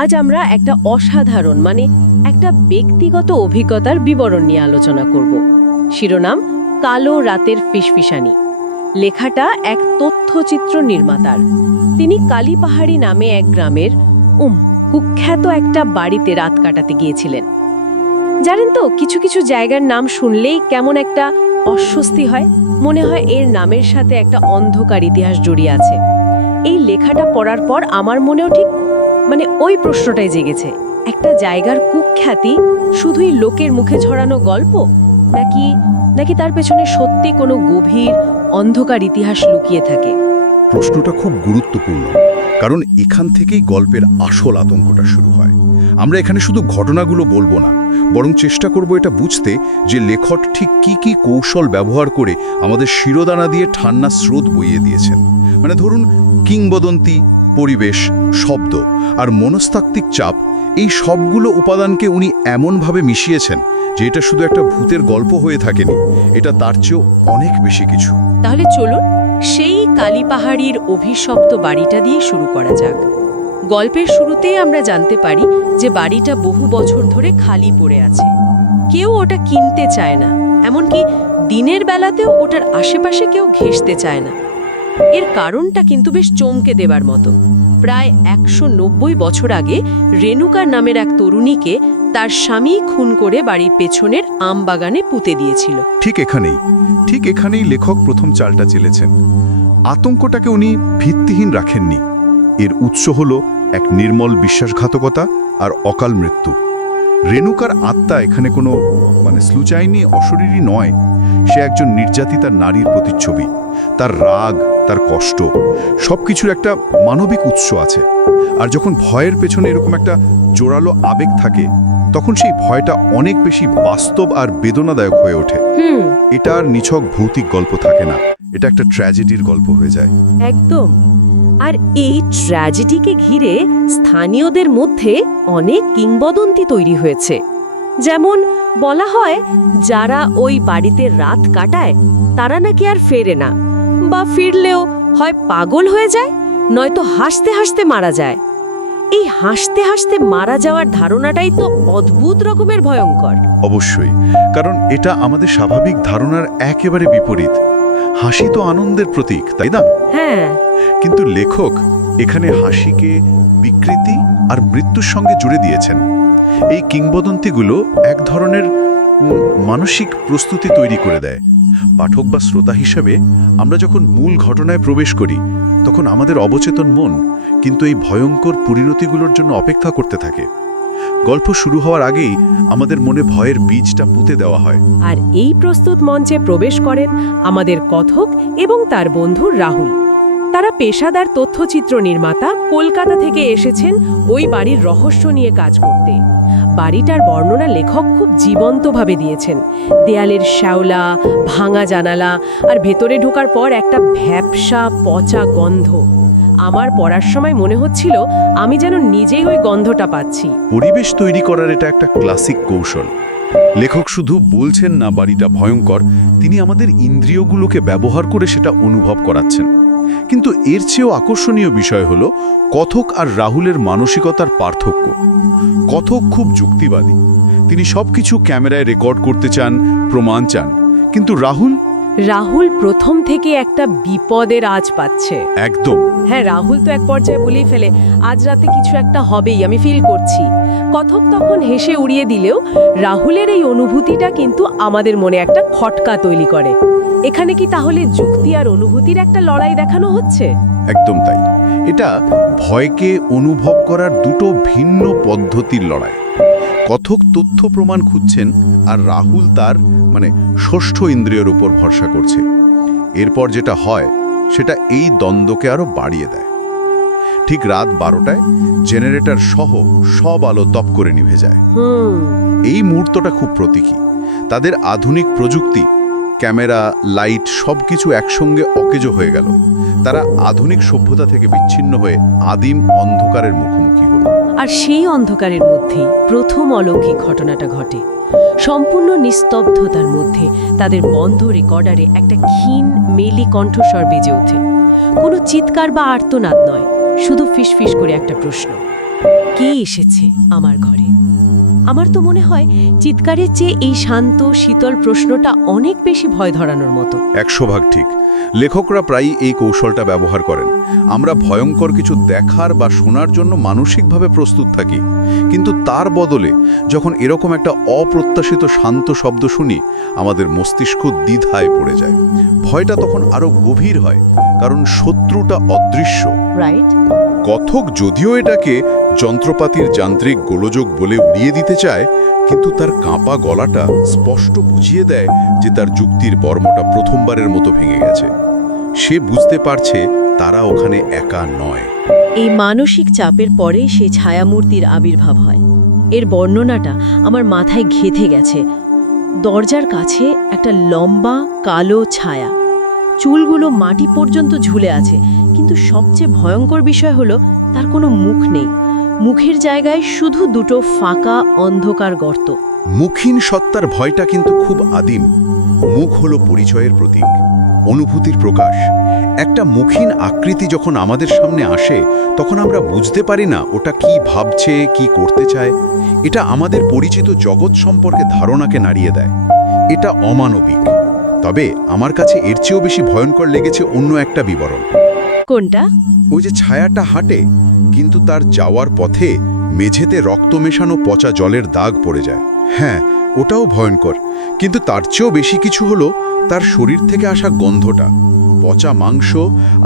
আজ আমরা একটা অসাধারণ একটা ব্যক্তিগত অভিজ্ঞতার বিবরণ নিয়ে আলোচনা করব। শিরোনাম কালো রাতের ফিসফিসানি। লেখাটা এক তথ্যচিত্র নির্মাতার। তিনি কালীপাহাড়ি নামে এক গ্রামের কুখ্যাত একটা বাড়িতে রাত কাটাতে গিয়েছিলেন। জানেন তো, কিছু কিছু জায়গার নাম শুনলেই কেমন একটা অস্বস্তি হয়, মনে হয় এর নামের সাথে একটা অন্ধকার ইতিহাস জড়িয়ে আছে। এই লেখাটা পড়ার পর আমার মনেও ঠিক ওই প্রশ্নটাই জেগেছে, একটা জায়গার কুখ্যাতি শুধুই লোকের মুখে ছড়ানো গল্প, নাকি তার পেছনে সত্যি কোনো গভীর অন্ধকার ইতিহাস লুকিয়ে থাকে? প্রশ্নটা খুব গুরুত্বপূর্ণ, কারণ এখান থেকেই গল্পের আসল আতঙ্কটা শুরু হয়। আমরা এখানে শুধু ঘটনাগুলো বলবো না, বরং চেষ্টা করব এটা বুঝতে যে লেখক ঠিক কি কৌশল ব্যবহার করে আমাদের শিরোদানা দিয়ে ঠান্ডা স্রোত বইয়ে দিয়েছেন। ধরুন, কিংবদন্তি, পরিবেশ, শব্দ আর মনস্তাত্ত্বিক চাপ, এই সবগুলো উপাদানকে উনি এমনভাবে মিশিয়েছেন যে এটা শুধু একটা ভূতের গল্প হয়ে থাকেনি, এটা তার চেয়েও অনেক বেশি কিছু। তাহলে চলুন সেই কালীপাহাড়ির অভিশপ্ত বাড়িটা দিয়ে শুরু করা যাক। গল্পের শুরুতেই আমরা জানতে পারি যে বাড়িটা বহু বছর ধরে খালি পড়ে আছে। কেউ ওটা কিনতে চায় না, এমনকি দিনের বেলাতেও ওটার আশেপাশে কেউ ঘেঁষতে চায় না। এর কারণটা কিন্তু বেশ চমকে দেবার মতো। প্রায় 190 বছর আগে রেণুকা নামের এক তরুণীকে তার স্বামী খুন করে বাড়ির পেছনের আম বাগানে পুঁতে দিয়েছিল। ঠিক এখানেই লেখক প্রথম চালটা চেলেছেন। আতঙ্কটাকে উনি ভিত্তিহীন রাখেননি। এর উৎস হলো এক নির্মল বিশ্বাসঘাতকতা আর অকাল মৃত্যু। রেণুকার আত্মা এখানে কোনো স্লুচাইনি অশরীরী নয়। সে একজন নির্যাতিতা নারীর প্রতিচ্ছবি। তার রাগ, তার কষ্ট, সবকিছুর একটা মানবিক উৎস আছে। আর যখন ভয়ের পেছনে এরকম একটা জোরালো আবেগ থাকে, তখন সেই ভয়টা অনেক বেশি বাস্তব আর বেদনাদায়ক হয়ে ওঠে। এটা আর নিছক ভৌতিক গল্প থাকে না, এটা একটা ট্র্যাজেডির গল্প হয়ে যায়। একদম। আর এই ট্র্যাজেডিকে ঘিরে স্থানীয়দের মধ্যে অনেক কিংবদন্তি তৈরি হয়েছে। যেমন বলা হয়, যারা ওই বাড়িতে রাত কাটায় তারা নাকি আর ফেরে না, বা ফিরলেও হয় পাগল হয়ে যায়, নয়তো হাসতে হাসতে মারা যায়। এই হাসতে হাসতে মারা যাওয়ার ধারণাটাই তো অদ্ভুত রকমের ভয়ঙ্কর। অবশ্যই, কারণ এটা আমাদের স্বাভাবিক ধারণার একেবারে বিপরীত। হাসি তো আনন্দের প্রতীক, তাই না? হ্যাঁ, কিন্তু লেখক এখানে হাসিকে বিকৃতি আর মৃত্যুর সঙ্গে জুড়ে দিয়েছেন। এই কিংবদন্তিগুলো এক ধরনের মানসিক প্রস্তুতি তৈরি করে দেয়। পাঠক বা শ্রোতা হিসেবে আমরা যখন মূল ঘটনায় প্রবেশ করি, তখন আমাদের অবচেতন মন কিন্তু এই ভয়ঙ্কর পরিণতিগুলোর জন্য অপেক্ষা করতে থাকে। গল্প শুরু হওয়ার আগেই আমাদের মনে ভয়ের বীজটা পুঁতে দেওয়া হয়। আর এই প্রস্তুত মঞ্চে প্রবেশ করেন আমাদের কথক এবং তার বন্ধু রাহুল। তারা পেশাদার তথ্যচিত্র নির্মাতা, কলকাতা থেকে এসেছেন ওই বাড়ির রহস্য নিয়ে কাজ করতে। বাড়িটার বর্ণনা লেখক খুব জীবন্তভাবে দিয়েছেন। দেয়ালের শ্যাওলা, ভাঙা জানালা, আর ভেতরে ঢোকার পর একটা ভ্যাপসা পচা গন্ধ। আমার পড়ার সময় মনে হচ্ছিল আমি যেন নিজেই ওই গন্ধটা পাচ্ছি। পরিবেশ তৈরি করার এটা একটা ক্লাসিক কৌশল। লেখক শুধু বলছেন না বাড়িটা ভয়ঙ্কর, তিনি আমাদের ইন্দ্রিয়গুলোকে ব্যবহার করে সেটা অনুভব করাচ্ছেন। কিন্তু এর চেয়েও আকর্ষণীয় বিষয় হলো কথক আর রাহুলের মানসিকতার পার্থক্য। কথক খুব যুক্তিবাদী, তিনি সবকিছু ক্যামেরায় রেকর্ড করতে চান, প্রমাণ চান। কিন্তু রাহুল প্রথম থেকে একটা বিপদের আঁচ পাচ্ছে। একদম। হ্যাঁ, রাহুল তো এক পর্যায়ে বলেই ফেলে, আজ রাতে কিছু একটা হবেই, আমি ফিল করছি। কথক তখন হেসে উড়িয়ে দিলেও রাহুলের এই অনুভূতিটা কিন্তু আমাদের মনে একটা খটকা তৈরি করে। এখানে কি তাহলে যুক্তি আর অনুভূতির একটা লড়াই দেখানো হচ্ছে? একদম তাই। এটা ভয়কে অনুভব করার দুটো ভিন্ন পদ্ধতির লড়াই। কথক তথ্য প্রমাণ খুঁজছেন, আর রাহুল তার ষষ্ঠ ইন্দ্রিয়ের উপর ভরসা করছে। এরপর যেটা হয় সেটা এই দ্বন্দ্বকে আরো বাড়িয়ে দেয়। ঠিক রাত 12টায় জেনারেটর সহ সব আলো তপ করে নিভে যায়। এই মুহূর্তটা খুব প্রতীকী। তাদের আধুনিক প্রযুক্তি, ক্যামেরা, লাইট সবকিছু একসঙ্গে অকেজো হয়ে গেল। তারা আধুনিক সভ্যতা থেকে বিচ্ছিন্ন হয়ে আদিম অন্ধকারের মুখোমুখি হল। আর সেই অন্ধকারের মধ্যেই প্রথম অলৌকিক ঘটনাটা ঘটে। সম্পূর্ণ নিস্তব্ধতার মধ্যে তাদের বন্ধ রেকর্ডারে একটা ক্ষীণ মেলি কণ্ঠস্বর বেজে ওঠে। কোনো চিৎকার বা আর্তনাদ নয়, শুধু ফিসফিস করে একটা প্রশ্ন, কে এসেছে আমার ঘরে? আমার তো মনে হয় চিৎকারের চেয়ে এই শান্ত শীতল প্রশ্নটা অনেক বেশি ভয় ধরানোর মতো। 100% ঠিক। লেখকরা প্রায়ই এই কৌশলটা ব্যবহার করেন। আমরা ভয়ঙ্কর কিছু দেখার বা শোনার জন্য মানসিকভাবে প্রস্তুত থাকি, কিন্তু তার বদলে যখন এরকম একটা অপ্রত্যাশিত শান্ত শব্দ শুনি, আমাদের মস্তিষ্ক দ্বিধায় পড়ে যায়। ভয়টা তখন আরো গভীর হয়, কারণ শত্রুটা অদৃশ্য। রাইট? কথক যদিও এটাকে যন্ত্রপাতির যান্ত্রিক গোলযোগ বলে উড়িয়ে দিতে চায়, কিন্তু তার কাঁপা গলাটা স্পষ্ট বুঝিয়ে দেয় যে তার যুক্তির বর্মটা প্রথমবারের মতো ভেঙে গেছে। সে বুঝতে পারছে তারা ওখানে একা নয়। এই মানসিক চাপের পরে সেই ছায়ামূর্তির আবির্ভাব হয়। এর বর্ণনাটা আমার মাথায় গেঁথে গেছে। দরজার কাছে একটা লম্বা কালো ছায়া, চুলগুলো মাটি পর্যন্ত ঝুলে আছে, কিন্তু সবচেয়ে ভয়ঙ্কর বিষয় হলো তার কোনো মুখ নেই। মুখের জায়গায় শুধু দুটো ফাঁকা অন্ধকার গর্ত। মুখহীন সত্তার ভয়টা কিন্তু খুব আদিম। মুখ হলো পরিচয়ের প্রতীক, অনুভূতির প্রকাশ। একটা মুখহীন আকৃতি যখন আমাদের সামনে আসে, তখন আমরা বুঝতে পারি না ওটা কি ভাবছে, কি করতে চায়। এটা আমাদের পরিচিত জগৎ সম্পর্কে ধারণাকে নাড়িয়ে দেয়। এটা অমানবিক। তবে আমার কাছে এর চেয়েও বেশি ভয়ঙ্কর লেগেছে অন্য একটা বিবরণ। কোনটা? ওই যে ছায়াটা হাঁটে, কিন্তু তার যাওয়ার পথে মেঝেতে রক্ত মেশানো পচা জলের দাগ পড়ে যায়। হ্যাঁ, ওটাও ভয়ঙ্কর, কিন্তু তার চেয়েও বেশি কিছু হলো তার শরীর থেকে আসা গন্ধটা, পচা মাংস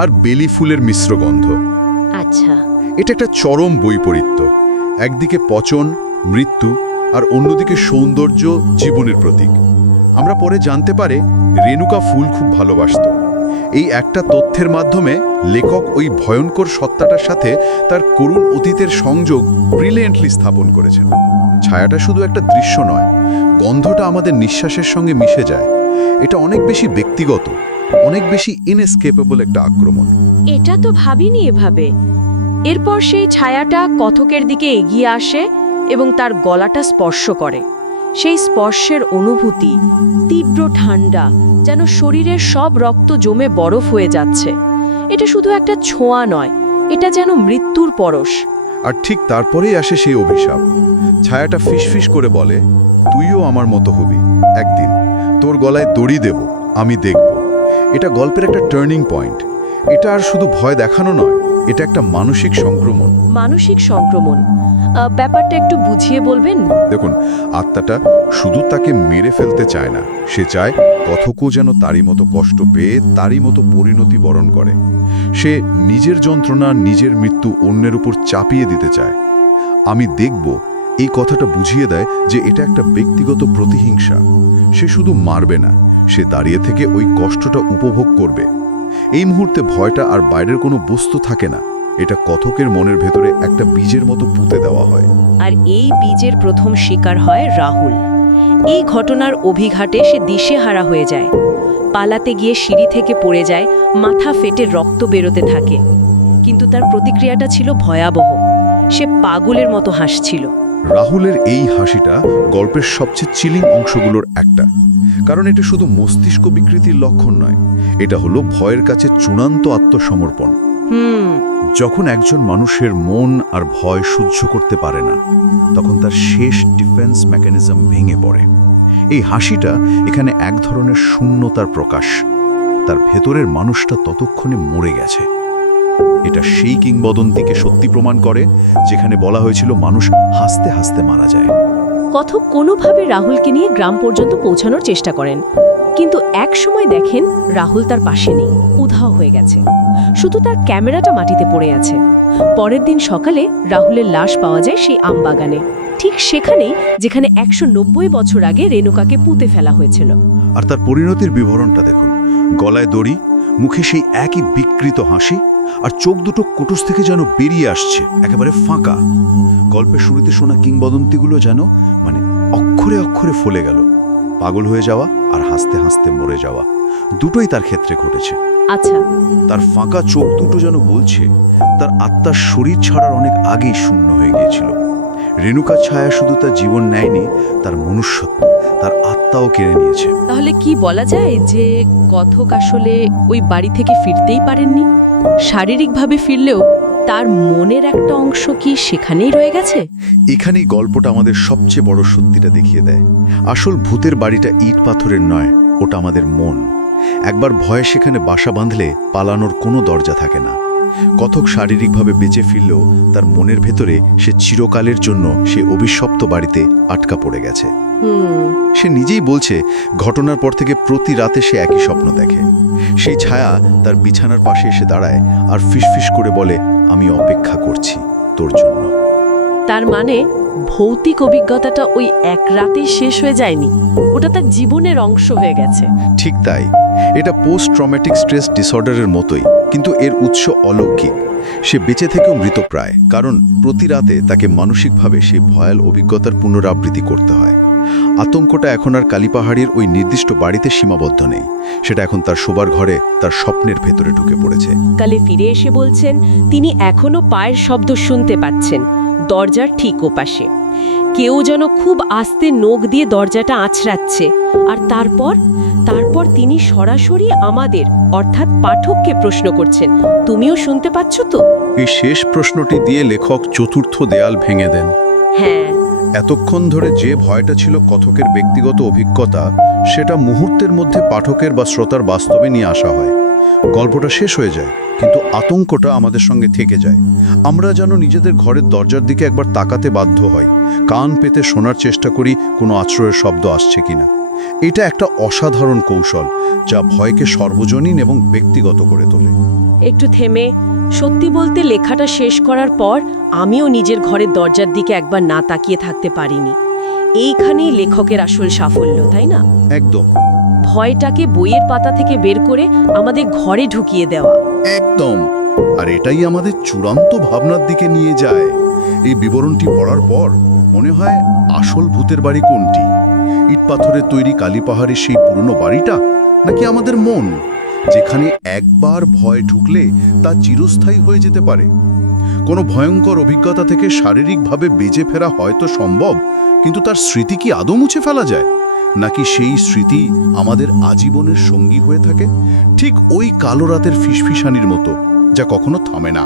আর বেলি ফুলের মিশ্র গন্ধ। আচ্ছা। এটা একটা চরম বৈপরীত্য। একদিকে পচন, মৃত্যু, আর অন্যদিকে সৌন্দর্য, জীবনের প্রতীক। আমরা পরে জানতে পারে রেণুকা ফুল খুব ভালোবাসত। এই একটা তথ্যের মাধ্যমে লেখক ওই ভয়ঙ্কর সত্তাটার সাথে তার করুণ অতীতের সংযোগ ব্রিলিয়েন্টলি স্থাপন করেছেন। ছায়াটা শুধু একটা দৃশ্য নয়, গন্ধটা আমাদের নিঃশ্বাসের সঙ্গে মিশে যায়। এটা অনেক বেশি ব্যক্তিগত, অনেক বেশি ইনএসকেপেবল একটা আক্রমণ। এটা তো ভাবিনি এভাবে। এরপর সেই ছায়াটা কথকের দিকে এগিয়ে আসে এবং তার গলাটা স্পর্শ করে। সেই স্পর্শের অনুভূতি তীব্র ঠান্ডা, যেন শরীরের সব রক্ত জমে বরফ হয়ে যাচ্ছে। এটা শুধু একটা ছোঁয়া নয়, এটা যেন মৃত্যুর পরশ। আর ঠিক তারপরেই আসে সেই অভিশাপ। ছায়াটা ফিসফিস করে বলে, তুইও আমার মতো হবি একদিন, তোর গলায় দড়ি দেব, আমি দেখব। এটা গল্পের একটা টার্নিং পয়েন্ট। এটা আর শুধু ভয় দেখানো নয়, এটা একটা মানসিক সংক্রমণ। মানসিক সংক্রমণ ব্যাপারটা একটু বুঝিয়ে বলবেন? দেখুন, আত্মাটা শুধু তাকে মেরে ফেলতে চায় না, সে চায় কথকও যেন তারই মতো কষ্ট পেয়ে তারই মতো পরিণতি বরণ করে। সে নিজের যন্ত্রণা, নিজের মৃত্যু অন্যের উপর চাপিয়ে দিতে চায়। আমি দেখব এই কথাটা বুঝিয়ে দেয় যে এটা একটা ব্যক্তিগত প্রতিহিংসা। সে শুধু মারবে না, সে দাঁড়িয়ে থেকে ওই কষ্টটা উপভোগ করবে। এই মুহূর্তে ভয়টা আর বাইরের কোনো বস্তু থাকে না, এটা কথকের মনের ভেতরে একটা বীজের মতো পুঁতে দেওয়া হয়। আর এই বীজের প্রথম শিকার হয় রাহুল। এই ঘটনার অভিঘাতে সে দিশেহারা হয়ে যায়। পালাতে গিয়ে সিঁড়ি থেকে পড়ে যায়, মাথা ফেটে রক্ত বেরোতে থাকে। কিন্তু তার প্রতিক্রিয়াটা ছিল ভয়াবহ। সে পাগলের মতো হাসছিল। রাহুলের এই হাসিটা গল্পের সবচেয়ে চিলিং অংশগুলোর একটা, কারণ এটা শুধু মস্তিষ্ক বিকৃতির লক্ষণ নয়, এটা হলো ভয়ের কাছে চূড়ান্ত আত্মসমর্পণ। যখন একজন মানুষের মন আর ভয় সহ্য করতে পারে না, তখন তার শেষ ডিফেন্স মেকানিজম ভেঙে পড়ে। এই হাসিটা এখানে এক ধরনের শূন্যতার প্রকাশ। তার ভেতরের মানুষটা ততক্ষণে মরে গেছে। এটা সেই কিংবদন্তিকে সত্যি প্রমাণ করে যেখানে বলা হয়েছিল মানুষ হাসতে হাসতে মারা যায়। কথক কোনোভাবে রাহুলকে নিয়ে গ্রাম পর্যন্ত পৌঁছানোর চেষ্টা করেন, কিন্তু এক সময় দেখেন রাহুল তার পাশে নেই, উধাও হয়ে গেছে। শুধু তার ক্যামেরাটা মাটিতে পড়ে আছে। পরের দিন সকালে রাহুলের লাশ পাওয়া যায় সেই আমবাগানে, ঠিক সেখানেই যেখানে 190 বছর আগে রেণুকাকে পুঁতে ফেলা হয়েছিল। আর তার পরিণতির বিবরণটা দেখুন, গলায় দড়ি, মুখে সেই একই বিকৃত হাসি, আর চোখ দুটো কোটস থেকে যেন বেরিয়ে আসছে, একেবারে ফাঁকা। গল্পের শুরুতে শোনা কিংবদন্তিগুলো যেন অক্ষরে অক্ষরে ফলে গেল। পাগল হয়ে যাওয়া আর হাসতে হাসতে মরে যাওয়া, দুটোই তার ক্ষেত্রে ঘটেছে। আচ্ছা। তার ফাঁকা চোখ দুটো যেন বলছে তার আত্মার শরীর ছাড়ার অনেক আগেই শূন্য হয়ে গিয়েছিল। রেণুকা ছায়া শুধু তার জীবন নেয়নি, তার মনুষ্যত্ব, তার আত্মাও কেড়ে নিয়েছে। তাহলে কি বলা যায় যে কথক আসলে ওই বাড়ি থেকে ফিরতেই পারেননি? শারীরিকভাবে ফিরলেও তার মনের একটা অংশ কি সেখানেই রয়ে গেছে? এখানেই গল্পটা আমাদের সবচেয়ে বড় সত্যিটা দেখিয়ে দেয়। আসল ভূতের বাড়িটা ইট পাথরের নয়, ওটা আমাদের মন। একবার ভয়ে সেখানে বাসা বাঁধলে পালানোর কোনো দরজা থাকে না। কথক শারীরিকভাবে বেঁচে ফিরলেও তার মনের ভেতরে সে চিরকালের জন্য সে অভিশপ্ত বাড়িতে আটকা পড়ে গেছে। সে নিজেই বলছে ঘটনার পর থেকে প্রতি রাতে সে একই স্বপ্ন দেখে। সেই ছায়া তার বিছানার পাশে এসে দাঁড়ায় আর ফিসফিস করে বলে, আমি অপেক্ষা করছি তোর জন্য। তার মানে ভৌতিক অভিজ্ঞতাটা ওই এক রাতেই শেষ হয়ে যায়নি, ওটা তার জীবনের অংশ হয়ে গেছে। ঠিক তাই, এটা পোস্ট ট্রমেটিক স্ট্রেস ডিসঅর্ডারের মতোই, কিন্তু এর উৎস অলৌকিক। সে বেঁচে থেকেও মৃতপ্রায়, কারণ প্রতি রাতে তাকে মানসিকভাবে সেই ভয়াল অভিজ্ঞতার পুনরাবৃত্তি করতে হয়। আতঙ্কটা এখন আর কালীপাহাড়ির ওই নির্দিষ্ট বাড়িতে সীমাবদ্ধ নেই, সেটা এখন তার শোবার ঘরে, তার স্বপ্নের ভেতরে ঢুকে পড়েছে। কালে ফিরে এসে বলছেন তিনি এখনো পায়ের শব্দ শুনতে পাচ্ছেন দরজার ঠিক ওপাশে। কেউ যেন খুব আস্তে নখ দিয়ে দরজাটা আঁচড়াচ্ছে। আর তারপর তিনি সরাসরি আমাদের অর্থাৎ পাঠককে প্রশ্ন করছেন, তুমিও শুনতে পাচ্ছ তো? এই শেষ প্রশ্নটি দিয়ে লেখক চতুর্থ দেয়াল ভেঙে দেন। হ্যাঁ, এতক্ষণ ধরে যে ভয়টা ছিল কথকের ব্যক্তিগত অভিজ্ঞতা, সেটা মুহূর্তের মধ্যে পাঠকের বা শ্রোতার বাস্তবে নিয়ে আসা হয়। গল্পটা শেষ হয়ে যায়, কিন্তু আতঙ্কটা আমাদের সঙ্গে থেকে যায়। আমরা যেন নিজেদের ঘরের দরজার দিকে একবার তাকাতে বাধ্য হই, কান পেতে শোনার চেষ্টা করি কোনো আশ্রয়ের শব্দ আসছে কিনা। এটা একটা অসাধারণ কৌশল, যা ভয়কে সর্বজনীন এবং ব্যক্তিগত করে তোলে। একটু থেমে, সত্যি বলতে লেখাটা শেষ করার পর আমিও নিজের ঘরের দরজার দিকে একবার না তাকিয়ে থাকতে পারিনি। এইখানেই লেখকের আসল সাফল্য, তাই না? একদম ভয়টাকে বইয়ের পাতা থেকে বের করে আমাদের ঘরে ঢুকিয়ে দেওয়া। একদম আর এটাই আমাদের চূড়ান্ত ভাবনার দিকে নিয়ে যায়। এই বিবরণটি পড়ার পর মনে হয় আসল ভূতের বাড়ি কোনটি? ইট পাথরের তৈরি কালীপাহাড়ের সেই পুরনো বাড়িটা, নাকি আমাদের মন, যেখানে একবার ভয় ঢুকলে তা চিরস্থায়ী হয়ে যেতে পারে? কোনো ভয়ঙ্কর অভিজ্ঞতা থেকে শারীরিকভাবে বেঁচে ফেরা হয়তো সম্ভব, কিন্তু তার স্মৃতি কি আদৌ মুছে ফেলা যায়? নাকি সেই স্মৃতি আমাদের আজীবনের সঙ্গী হয়ে থাকে, ঠিক ওই কালো রাতের ফিসফিসানির মতো, যা কখনো থামে না?